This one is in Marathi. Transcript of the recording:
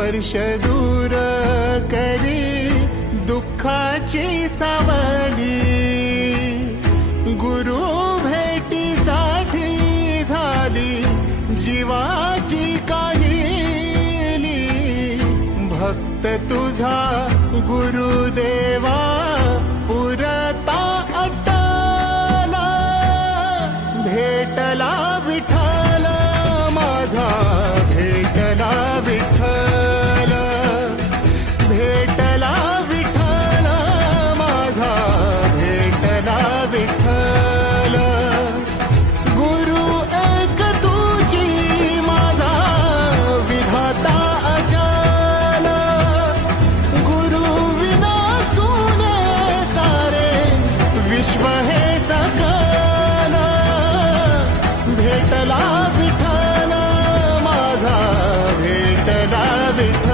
स्पर्श दूर करी दुःखाची सावली। गुरु भेटीसाठी झाली जीवाची काहिली। भक्त तुझा गुरुदेवा पुरता अटला। भेटला विठ्ठल माझा, भेटला विठ्ठल, भेटला विठ्ठल माझा, भेटला विठ्ठल। गुरु एक तुझी माझा विधाता अचल। गुरु विना सुने सारे विश्व हे सकल। भेटला विठ्ठल माझा, भेटला विठ्ठल।